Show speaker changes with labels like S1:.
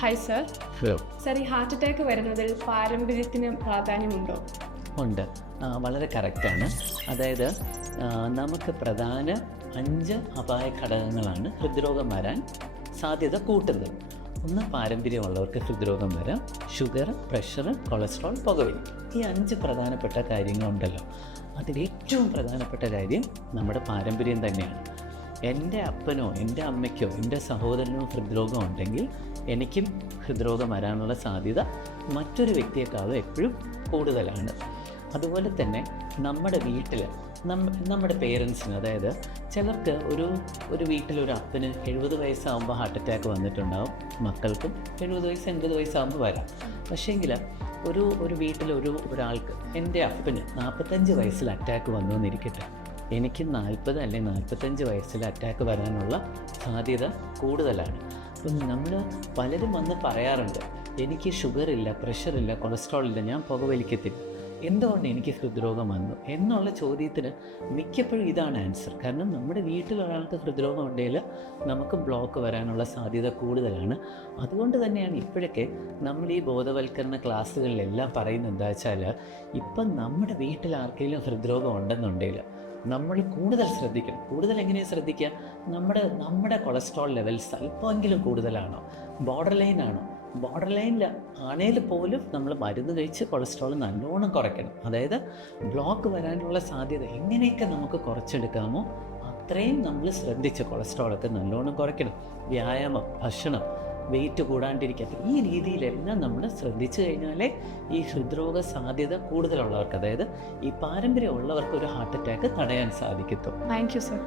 S1: Hi sir sir ഈ heart attack വരുന്നതിൽ പാരമ്പര്യത്തിന് പ്രാധാന്യമുണ്ടോ?
S2: ഉണ്ട്. വളരെ കറക്റ്റാണ് അതായത് നമുക്ക് പ്രധാന അഞ്ച് അപായ ഘടകങ്ങളാണ് ഹൃദ്രോഗം വരാൻ സാധ്യത കൂട്ടുന്നത്. ഒന്ന് പാരമ്പര്യമുള്ളവർക്ക് ഹൃദ്രോഗം വരാം. ഷുഗർ പ്രഷർ കൊളസ്ട്രോൾ പുകവലി. ഈ അഞ്ച് പ്രധാനപ്പെട്ട കാര്യങ്ങളുണ്ടല്ലോ. അതിൽ ഏറ്റവും പ്രധാനപ്പെട്ട കാര്യം നമ്മുടെ പാരമ്പര്യം തന്നെയാണ്. എന്റെ അപ്പനോ എന്റെ അമ്മയ്ക്കോ എന്റെ സഹോദരനോ ഹൃദ്രോഗം ഉണ്ടെങ്കിൽ എനിക്കും ഹൃദ്രോഗം വരാനുള്ള സാധ്യത മറ്റൊരു വ്യക്തിയെക്കാളും എപ്പോഴും കൂടുതലാണ്. അതുപോലെ തന്നെ നമ്മുടെ വീട്ടിൽ നമ്മുടെ പേരൻസിന് അതായത് ചിലർക്ക് ഒരു ഒരു വീട്ടിലൊരു അപ്പന് എഴുപത് വയസ്സാകുമ്പോൾ ഹാർട്ട് അറ്റാക്ക് വന്നിട്ടുണ്ടാവും മക്കൾക്കും എഴുപത് വയസ്സ് എൺപത് വയസ്സാകുമ്പോൾ വരാം. പക്ഷേങ്കിൽ ഒരു ഒരു വീട്ടിലൊരു ഒരാൾക്ക് എന്റെ അപ്പന് നാൽപ്പത്തഞ്ച് വയസ്സിൽ അറ്റാക്ക് വന്നു എന്നിരിക്കട്ടെ. എനിക്ക് നാൽപ്പത് അല്ലെങ്കിൽ നാൽപ്പത്തഞ്ച് വയസ്സിൽ അറ്റാക്ക് വരാനുള്ള സാധ്യത കൂടുതലാണ്. അപ്പം നമ്മൾ പലരും വന്ന് പറയാറുണ്ട് എനിക്ക് ഷുഗർ ഇല്ല പ്രഷർ ഇല്ല കൊളസ്ട്രോൾ ഇല്ല ഞാൻ പുകവലിക്കത്തില്ല. എന്തുകൊണ്ട് എനിക്ക് ഹൃദ്രോഗം വന്നു? എന്നുള്ള ചോദ്യത്തിന് മിക്കപ്പോഴും ഇതാണ് ആൻസർ കാരണം നമ്മുടെ വീട്ടിൽ ഒരാൾക്ക് ഹൃദ്രോഗം ഉണ്ടെങ്കിൽ നമുക്ക് ബ്ലോക്ക് വരാനുള്ള സാധ്യത കൂടുതലാണ്. അതുകൊണ്ട് തന്നെയാണ് ഇപ്പോഴൊക്കെ നമ്മൾ ഈ ബോധവൽക്കരണ ക്ലാസ്സുകളിലെല്ലാം പറയുന്നത് എന്താ വെച്ചാൽ ഇപ്പം നമ്മുടെ വീട്ടിൽ ആർക്കെങ്കിലും ഹൃദ്രോഗം ഉണ്ടെന്നുണ്ടെങ്കിൽ നമ്മൾ കൂടുതൽ ശ്രദ്ധിക്കണം. കൂടുതൽ എങ്ങനെ ശ്രദ്ധിക്കുക? നമ്മുടെ നമ്മുടെ കൊളസ്ട്രോൾ ലെവൽസ് അല്പമെങ്കിലും കൂടുതലാണോ? ബോർഡർ ലൈൻ ആണോ? ബോർഡർ ലൈനിൽ ആണേൽ പോലും നമ്മൾ മരുന്ന് കഴിച്ച് കൊളസ്ട്രോൾ നല്ലോണം കുറയ്ക്കണം. അതായത് ബ്ലോക്ക് വരാനുള്ള സാധ്യത എങ്ങനെയൊക്കെ നമുക്ക് കുറച്ചെടുക്കാമോ അത്രയും നമ്മൾ ശ്രദ്ധിച്ച് കൊളസ്ട്രോളൊക്കെ നല്ലോണം കുറയ്ക്കണം. വ്യായാമം ഭക്ഷണം വെയിറ്റ് കൂടാണ്ടിരിക്കുക ഈ രീതിയിലെല്ലാം നമ്മൾ ശ്രദ്ധിച്ചു കഴിഞ്ഞാലേ ഈ ഹൃദ്രോഗ സാധ്യത കൂടുതലുള്ളവർക്ക് അതായത് ഈ പാരമ്പര്യമുള്ളവർക്ക് ഒരു ഹാർട്ട് അറ്റാക്ക് തടയാൻ സാധിക്കത്തു
S1: താങ്ക് യു സർ